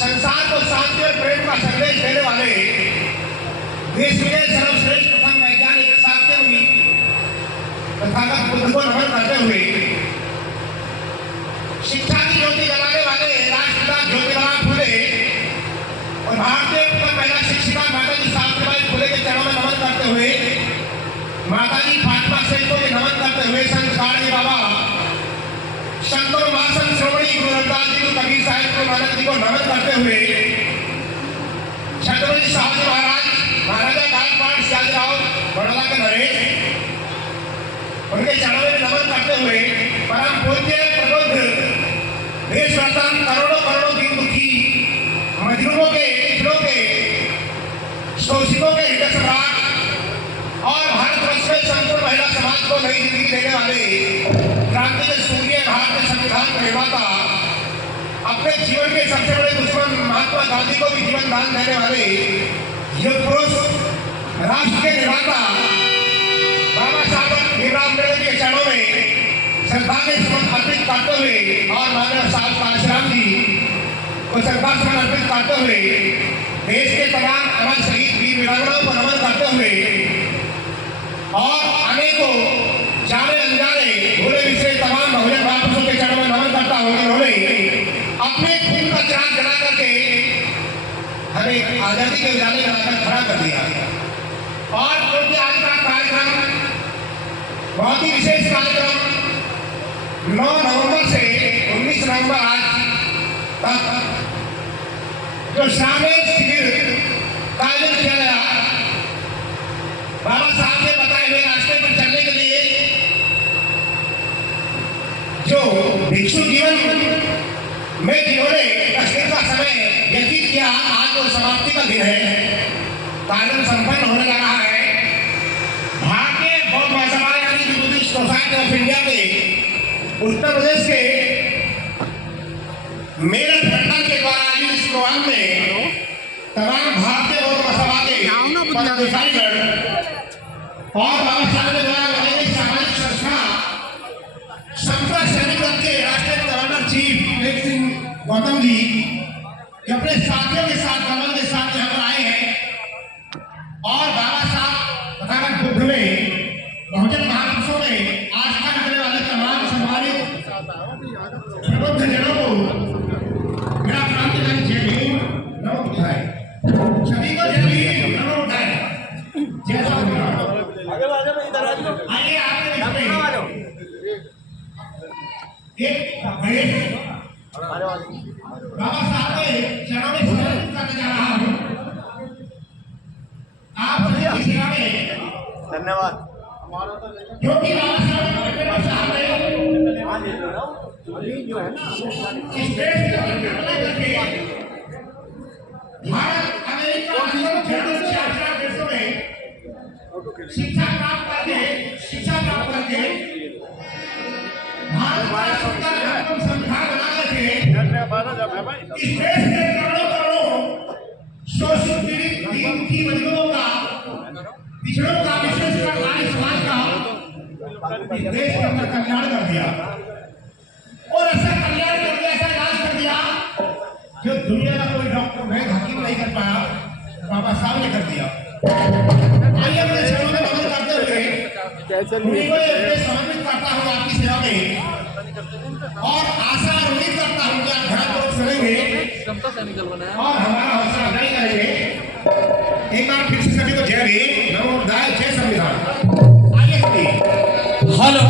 संसार को शांति और प्रेम का संदेश देने वाले विश्व के सर्वश्रेष्ठ प्रथम वैज्ञानिक शास्त्रज्ञ तथागत बुद्ध को नमन करते हुए शिक्षा की ज्योति जलाने वाले राष्ट्रपिता ज्योतिबा फुले और भारतीय प्रथम महिला शिक्षिका माताजी सावित्रीबाई फुले के चरणों में नमन करते हुए माताजी फातिमा सेन को भी नमन करते हुए संस्कार जी बाबा संतो महासन श्रोमणी गुरु रविदास जी को कबीर साहिब को मानव जी को नमन करते हुए छत्रपति साहब महाराज महाराजा गायकवाड़ सियाजीराव बड़ौदा के नरेश उनके चरणों में नमन करते हुए परम पूज्य प्रबुद्ध देश रतन करोड़ों करोड़ों दीन दुखी मजलूमों के पिछड़ों के शोषितों के हृदय सम्राट और भारतवर्ष में संपूर्ण महिला समाज को नई जिंदगी देने वाले क्रांति के सूर्य भारतीय संविधान के निर्माता अपने जीवन के सबसे बड़े दुश्मन महात्मा गांधी को भी जीवन दान देने वाले युग पुरुष राष्ट्र के निर्माता बाबा साहब भीमराव अम्बेडकर के चरणों में श्रद्धांजलि सुमन अर्पित करते हुए और माननीय साहब काशीराम जी को श्रद्धांजलि सुमन अर्पित करते हुए देश के तमाम अमर शहीद वीर वीरांगनाओं को नमन करते हुए और अनेकों जाने अनजाने भूले बिसरे तमाम बहुजन महापुरुषों के चरणों में नमन करता हूँ। उन्होंने अपने खून का चिराग जला करके हमें आजादी के उजाले में लाकर खड़ा कर दिया। और क्योंकि आज का कार्यक्रम बहुत ही विशेष कार्यक्रम 9 नवंबर से 19 नवंबर आज तक जो सामूहिक शिविर का आयोजन किया गया, बाबा साहब ने बताए हुए रास्ते पर चलने के लिए जो भिक्षु जीवन में जिन्होंने कष्ट का समय व्यतीत किया, आज वो समाप्ति का दिन है। कार्यक्रम संपन्न होने लगा है। भारतीय बौद्ध महासभा यानी बुद्धिस्ट सोसाइटी ऑफ इंडिया के उत्तर प्रदेश के मेरठ मंडल के द्वारा आयोजित इस प्रोग्राम में तमाम भारतीय बौद्ध महासभा के पदाधिकारीगण और बाबा साहब के द्वारा बनाई गई सामाजिक संस्था समता सैनिक दल के राष्ट्रीय कमांडर चीफ विवेक सिंह गौतम जी अपने साथियों के साथ कमल के साथ यहाँ पर आए हैं और बाबा साहब तथागत बुद्ध में बहुजन महापुरुषों में आस्था रखने वाले तमाम सम्मानित प्रबुद्ध जनों को मेरा क्रांतिकारी जय भीम नमो बुद्धाय। सभी को जय भीम नमो बुद्धाय। जय स्वामीनारायण। आइए आपके बाबा साहब के चरणों में समर्पित करने जा रहा हूँ। आप सभी की सेवा में धन्यवाद। क्योंकि बाबा साहब ने इस देश के भारत अमेरिका जर्मनी चार देशों में शिक्षा प्राप्त करके भारत का संविधान बना करके इस देश के करोड़ों शोषित पीड़ित की मजदूरों का, पिछड़ों का, विशेषकर नारी समाज का इस देश के अंदर कल्याण कर दिया और ऐसा कल्याण कर दिया, ऐसा इलाज कर दिया जो दुनिया का कोई डॉक्टर वैद्य हकीम नहीं कर पाया, बाबा साहब ने कर दिया। आइए अपने चरणों में नमन करते हुए उन्हीं को समर्पित करता हूँ आपकी सेवा में और आशा और उम्मीद करता हूँ कि आप ध्यानपूर्वक सुनेंगे और हमारा हौसला अफजाई करेंगे। एक बार फिर से सभी को जय भीम नमो बुद्धाय जय संविधान। आइए सभी हेलो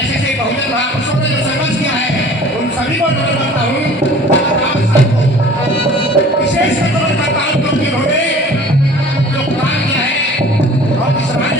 ऐसे बहुजन महापुरुषों ने जो संघर्ष किया है उन सभी को नमन करता हूँ। विशेष नमन करता हूँ क्योंकि उन्होंने जो काम किया है और समाज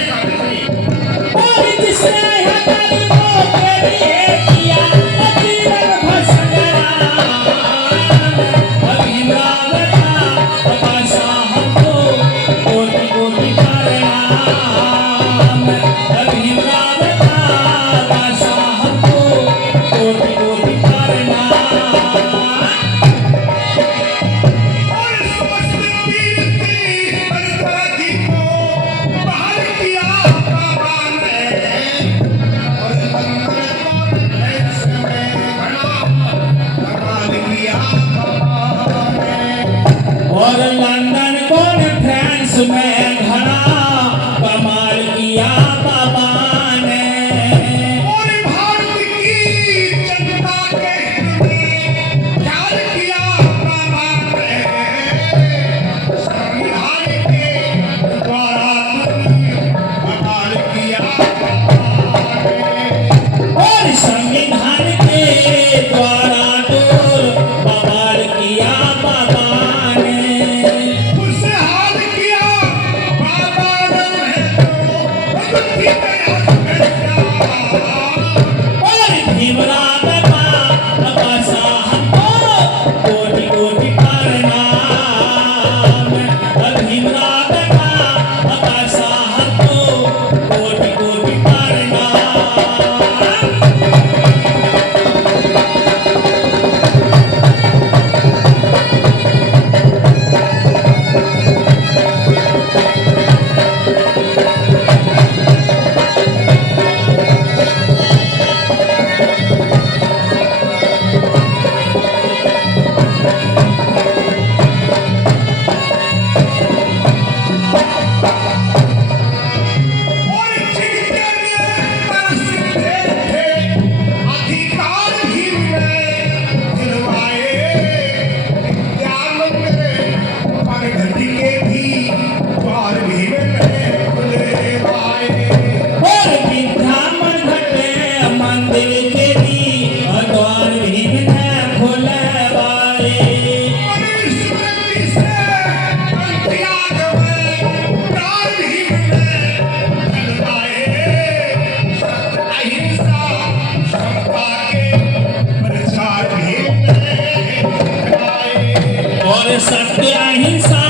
सत्य अहिंसा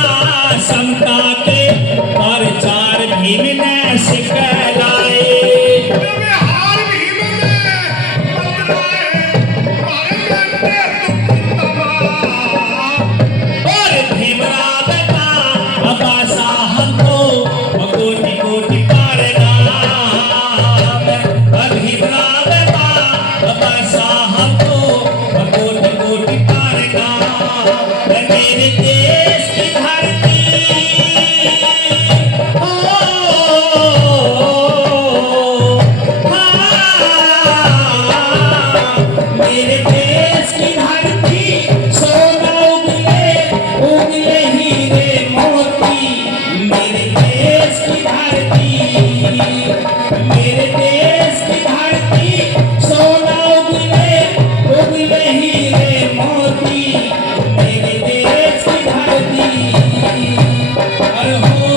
समता के प्रचार भीम ने सिखलाए। और भीमराव का अबासा हमको कोटि कोटि प्रणाम। भीमराव का अबासा हमको कोटि कोटि प्रणाम। मेरे देश की धरती मेरे देश की धरती सोना उगले उगले हीरे मोती। मेरे देश की धरती मेरे देश की धरती सोना उगले उगले हीरे मोती। मेरे देश की धरती अरे हो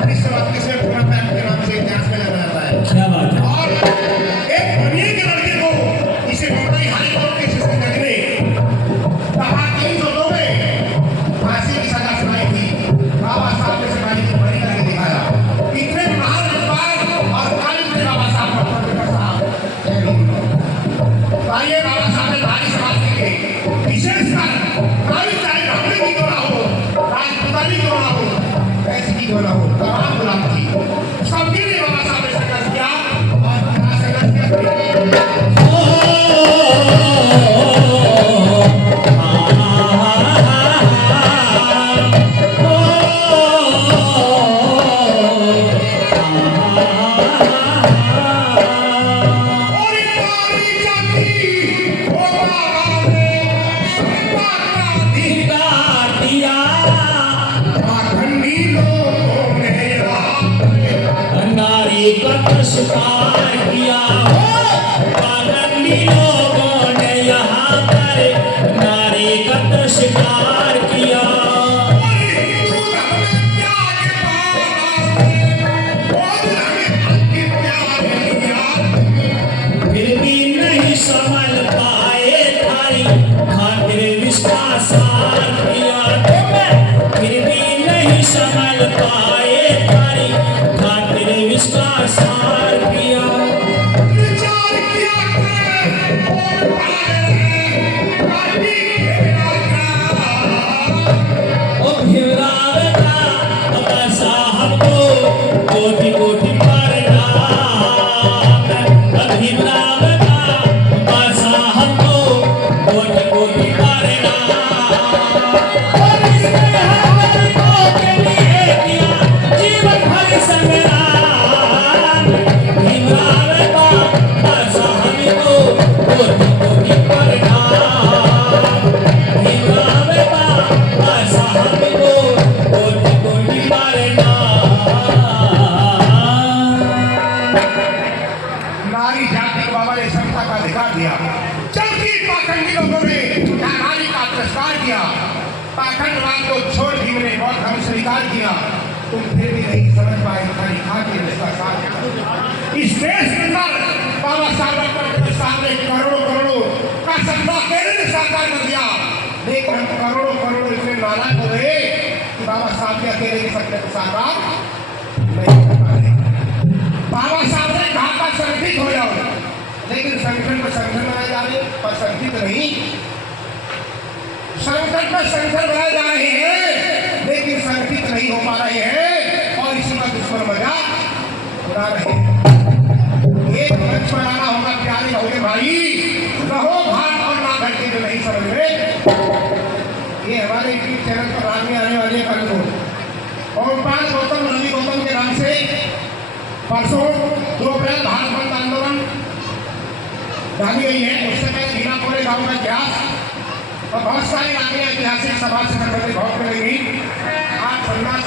हरीश समाप्ति से पूरा पैर के नाम से इतिहास में जाना जाता है। क्या बात है। और एक बनिए के लड़के को इसे बम्बई हाई कोर्ट के सेशन जज ने कहा 302 में फांसी की सजा सुनाई थी। बाबा साहब ने सिपाही की बरी करके दिखाया। इतने महान विद्वान और कालिक थे बाबा साहब डॉक्टर साहब। आइए बाबा साहब ने भारी समाज के विशेषकर कालिक चाहे हमने की क्यों ना हो, राजपुतानी क्यों ना हो, ऐसी की क्यों ना हो, तमाम गुलाम थी। सबके लिए बाबा साहब ने संघर्ष किया और क्या संघर्ष किया। और इतारी जाती वो बाबा ने संताना धिक्का दिया पाखंडी लोगों ने नारी का तिरस्कार किया हो। पाखंडी लोगों ने यहाँ पर नारी का तिरस्कार किया। फिर भी नहीं संभल पाए थारी खातिर विश्वा सार किया। फिर भी नहीं संभल पाए थारी खातिर विश्वा सार किया। ओ भीमराव बाबा साहब को कोटि कोटि प्रणाम। भीमराव बाबा साहब को कोटि कोटि प्रणाम। और इसने हमारे के लिए किया जीवन भर संग्राम। भीमराव बाबा साहब को कोटि कोटि प्रणाम। भीमराव बाबा साहब को कोटि कोटि प्रणाम। नारी जाति को बाबा ने समता का अधिकार दिया, जबकि पाखंडी लोगों ने नारी का तिरस्कार किया। पाखंडवाद को छोड़ भीम ने बहुत हम स्वीकार किया। तुम फिर भी नहीं समझ पाए खाली खातिर इसका साथ। इस देश के अंदर बाबा साहब डॉक्टर साहब ने करोड़ों करोड़ों का सपना अकेले ने साकार कर दिया, लेकिन हम करोड़ों करोड़ों इतने नालायक हो गए कि बाबा साहब के अकेले के सपने को साकार नहीं कर पाए। बाबा साहब ने कहा था संगठित हो जाओ, लेकिन संगठन में संगठन बनाए जा रहे हैं पर संगठित नहीं। संगठन में संगठन बनाए जा रहे हैं लेकिन संगठित नहीं हो पा रहे हैं और इसी का दुश्मन मजाक उड़ा रहे हैं। एक मंच पर आना होगा प्यारे होंगे भाई, रहो भाग और ना घटके जो नहीं समझ रहे। ये हमारे यूट्यूब चैनल पर बाद में आने वाले कल को और गौतम रवि गौतम के नाम से परसों 2 अप्रैल भारत बंद आंदोलन डाली गई है। उससे पहले मीनापुरे गांव का इतिहास और बहुत सारी आगे ऐतिहासिक सभा से संबंधित बहुत मिलेगी। आप संन्यास